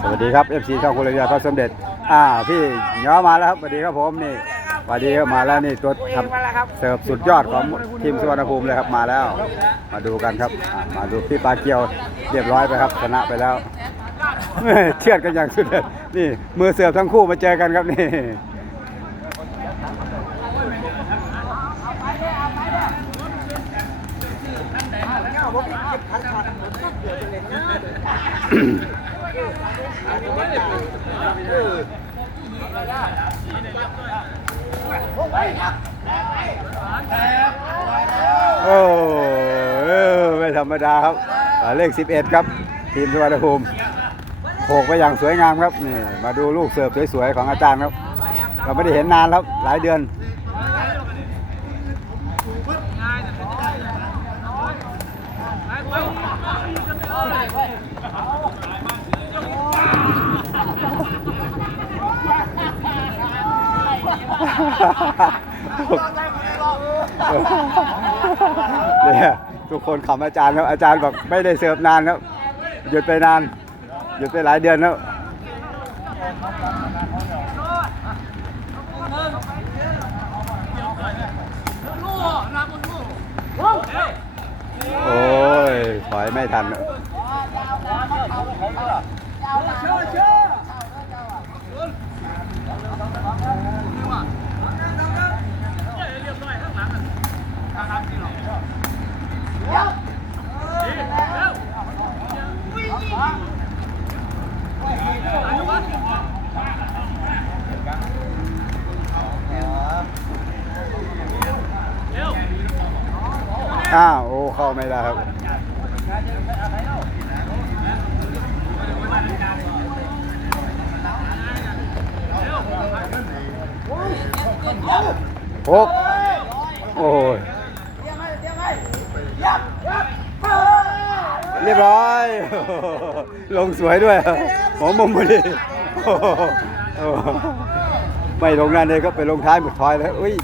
สวัสดีครับ FC ช่องคุณระยาพระสมเด็จ อ่าพี่ย้อมาแล้วครับสวัสดีครับผมนี่สวัสดีครับมาแล้วนี่ตัวทำเสิร์ฟสุดยอดของทีมสุวรรณภูมิเลยครับมาแล้ว มาดูกันครับอ่ามาดูพี่ปลาเกียวเรียบร้อยไปครับชนะไปแล้ว เชือดกันอย่างสุดเลยนี่มือเสิร์ฟทั้งคู่มาเจอกันครับนี่ โอ้เออไม่ธรรมดาครับอ่าเลข 11 ครับ ทีมสุวรรณภูมิโขกไปอย่างสวยงามครับนี่มาดูลูกเสิร์ฟสวยๆของอาจารย์ครับ เราไม่ได้เห็นนานแล้วหลายเดือน เนี่ยทุกคนขำอาจารย์ครับอาจารย์บอกไม่ได้เสิร์ฟนานครับหยุดไปนาน หยุดไปหลายเดือนแล้วโอ้ยถอยไม่ทัน อ้าวโอ้เข้าไม่ได้ครับหกโอ้ยเรียบร้อย ลงสวยด้วยหอมมุมพอดีไม่ลงนั่นเลยก็ไปลงท้ายหมดทอยแล้วอุ้ย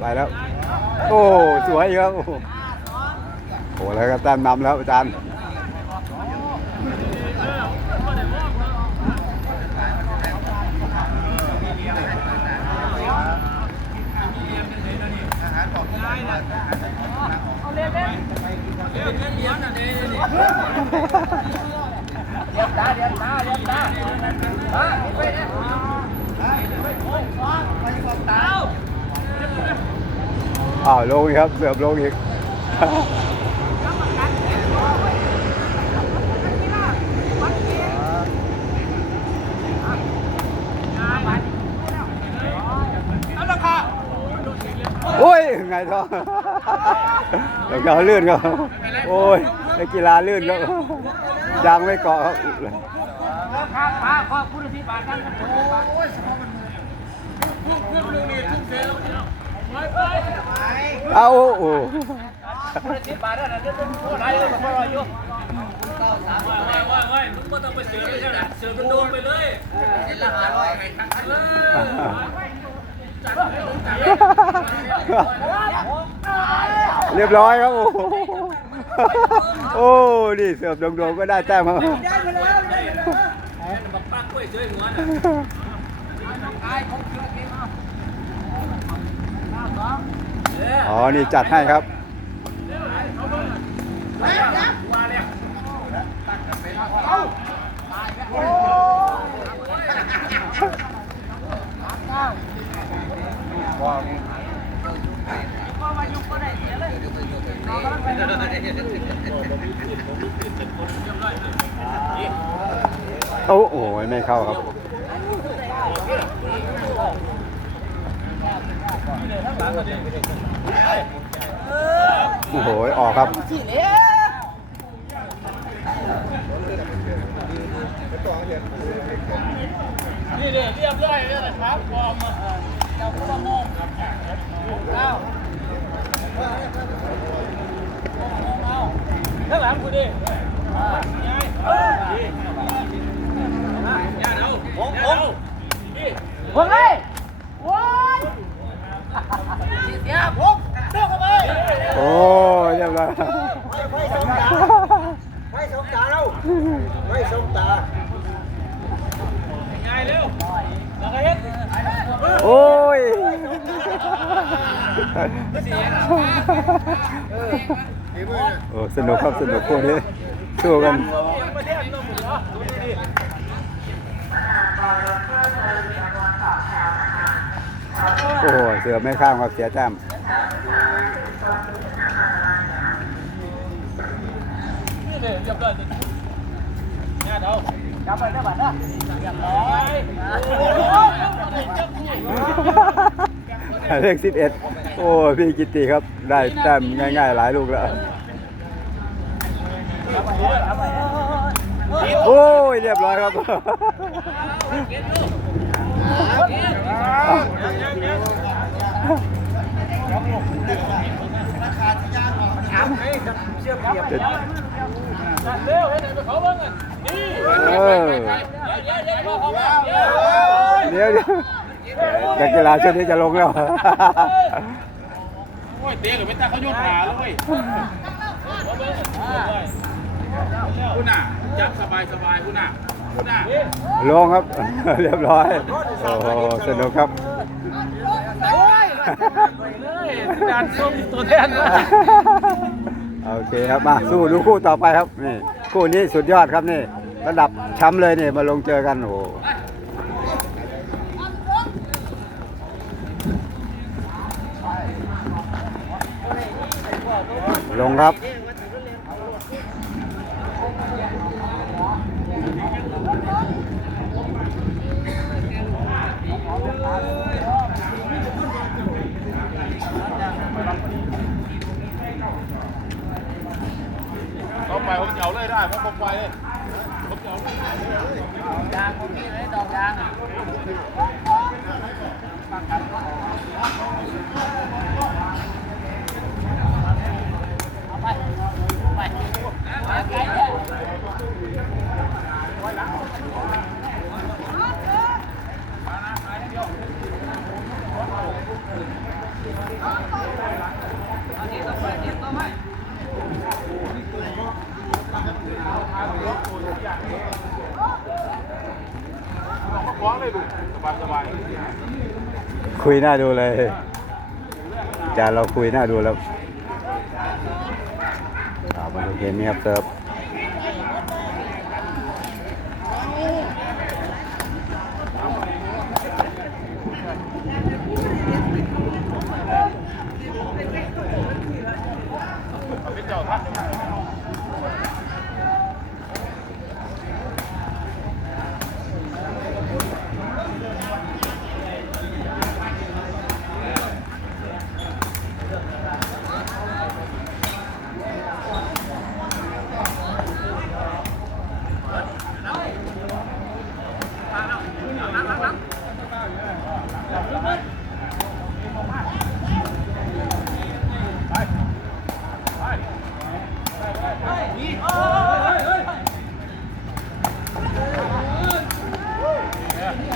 ไปแล้ว โอ้ สวยครับ อ้โอ้แล้วก็แต้มนำแล้วอาจารย์อ้าวลงอีกครับเสือบลงอีก โอ้ ยไงท้องแล้วก็ลื่นครับโอ้ยนักกีฬาลื่นครับยางไม่เกาะครับครับป้าขอบคุณที่บาทท่านครับโอ้ยสมองมันพวกเพื่อนลูกนี่ทุ่มเทแล้วไปไปเอาโอ้คุณที่บาทนั่นเดี๋ยวต้องพูดอะไรเลยมาพออยู่ว่าว่าว่าว่ามึงไม่ต้องไปเสือเลยใช่ไหมเสือมันโดนไปเลยเห็นละหาร้อยให้ทั้งเออ เรียบร้อยครับ โอ้โหโอ้นี่เสิร์ฟโดงๆก็ได้แต้มครับบักปักกล้วยเจอหัวน่ะอ๋อ นี่จัดให้ครับ โอ้โหไม่เข้าครับโอ้โหออกครับนี่เรียบร้อยแล้วนะครับวอร์มเจ้าพ่อโมงเอ้าข้างหลังกูดิย่าเอา ผมผมผมเลยโว้ยเดี๋ยวผมเดินเข้าไปโอ้เรียบร้อย ไม่สมตาเราไม่สมตาง่ายเร็วแล้วก็เฮ็ดโอ้ยโอ้สนุกครับสนุกพวกนี้สู้กันประเทศต้องหมุนเนาะดูดิโอ้โหเสือไม่ข้ามครับเสียแต้มนี่เลยเรียบร้อยสิงานเอาจับไปได้บัตรนะเรียบร้อยโอ้ยเลขสิบเอ็ดโอ้ พี่กิตติครับ ได้แต้มง่ายๆ หลายลูกแล้ว โอ้ยเรียบร้อยครับเดี๋ยวเดี๋ยวเขาบ้างเดี๋ยวเดี๋ยวนักกีฬาชุดนี้จะลงแล้วโอ้ยเตะหรือไม่ตาเขาโยนขาแล้วเว้ยคุณน่ะ จับสบายสบายคุณน่ะคุณน่ะลงครับ เรียบร้อย โอ้โหสนุกครับโอ้ยเลยการส้มตัวแทนโอเคครับมาสู้ดูคู่ต่อไปครับนี่คู่นี้สุดยอดครับนี่ ระดับแชมป์เลยนี่มาลงเจอกันโอ้โหลงครับ เขาไปผมจะเอาเลย ได้เพราะผมไปเลยผมจะเอายางผมนี่เลยดอกยางฟ้องเลยดูสบายสบาย คุยหน้าดูเลยจานเราคุยหน้าดูแล้วเอามาดูเกมนี้ครับเซิร์ฟ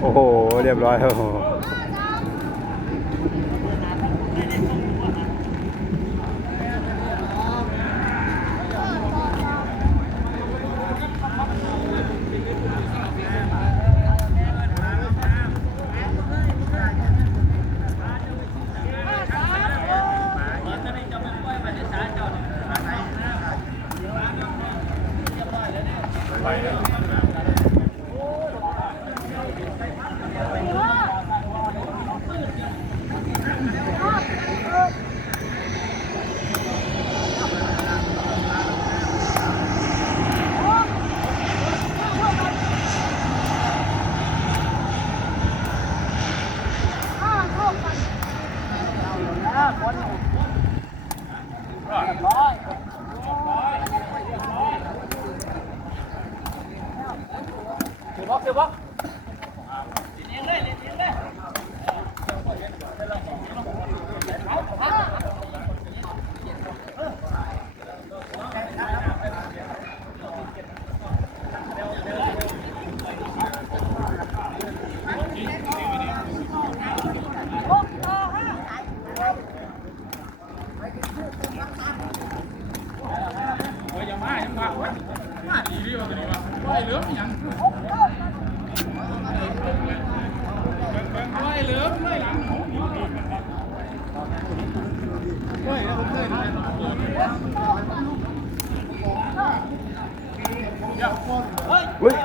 โอ้โห เรียบร้อยครับ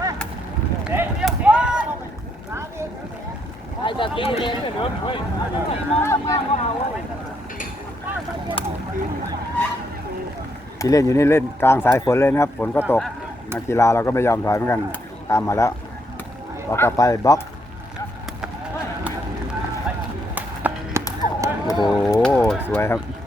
ปเดี๋ยวเดี๋ยวไอ้จะกินเองเดี๋ยวเฮ้ยที่เล่นอยู่นี่เล่นกลางสายฝนเลยนะครับ ฝนก็ตกนักกีฬาเราก็ไม่ยอมถอยเหมือนกัน ตามมาแล้วเราก็ไปบล็อก โอ้โห สวยครับ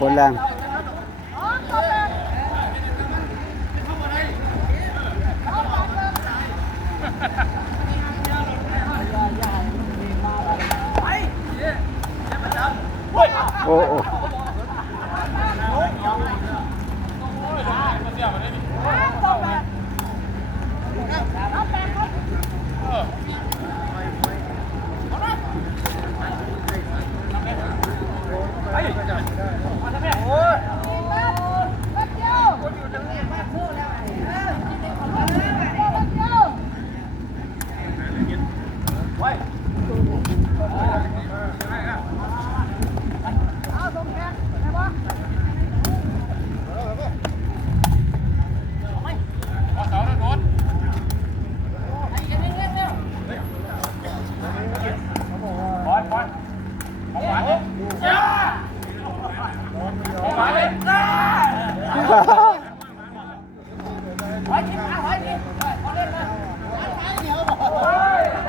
ฝนแรงครับฝนแรง โอ้โอ้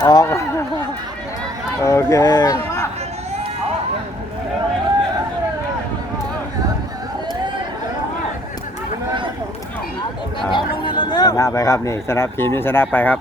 ออกโอเคชนะไปครับนี่ชนะทีมนี้ชนะไปครับ